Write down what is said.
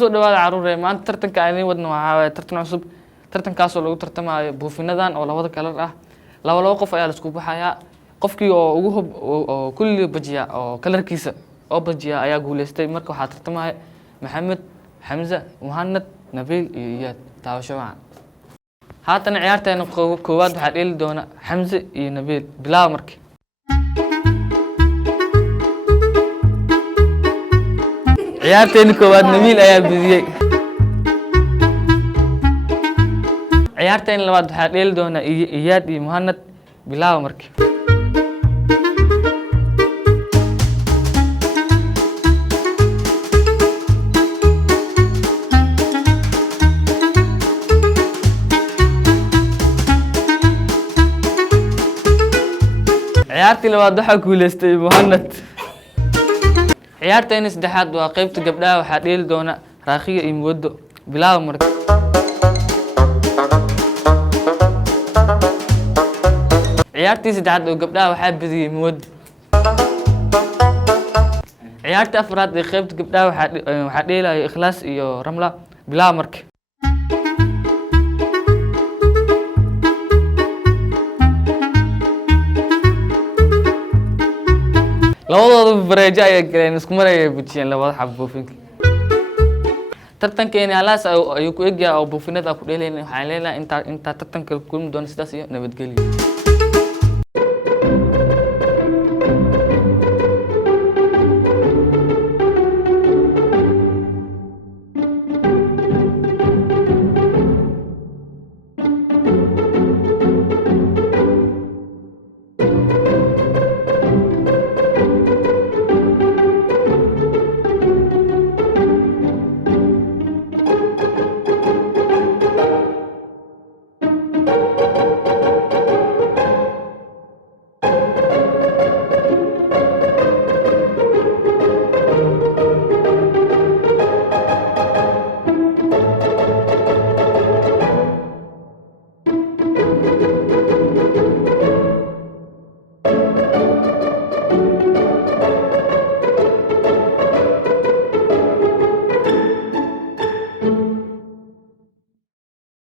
kusoo dhawaada caruurey maanta tartanka aan wadno waxa tartan cusub tartankaas oo lagu tartamayo buufinadan oo labada kalar ah laba qof ayaa la isku baxaya qofkii oo ugu hub oo kulli bajiya oo kalarkiisa oo bajiya ayaa guuleystay marka waxa tartamaya Maxamed Xamza Muhammad Nabil iyo Iyad taawasho wacan haatan ciyaarteena koowaad waxa dhili doona Xamza iyo Nabil bilaa markii ciyaarteena koowaad Nabil ayaa bidiyay ciyaarteena labaad waxa dhili doona Iyad iyo Muhammad bilaa markii ciyaartii labaad waxa guuleystay Muhammad ciyaarteena saddexaad waa qaybta gabdhaha waxa dhili doona Raaqiya iyo Muwado bilaa markii ciyaartii saddexaad oo gabdhaha waxa bidiyay Muwado ciyaartii afraad ee qaybta gabdhaha waxa dheelayo Ikhlaas iyo Ramla bilaa markii labadooda bareejo ay galeen isku maray bujiyeen labada xab buufinka tartankeena halaas ayuu ku egyaa oo buufinada ku dheelayna waxaan leeyahay inta tartanka ku kulmi doona sidaas iyo nabadgelyo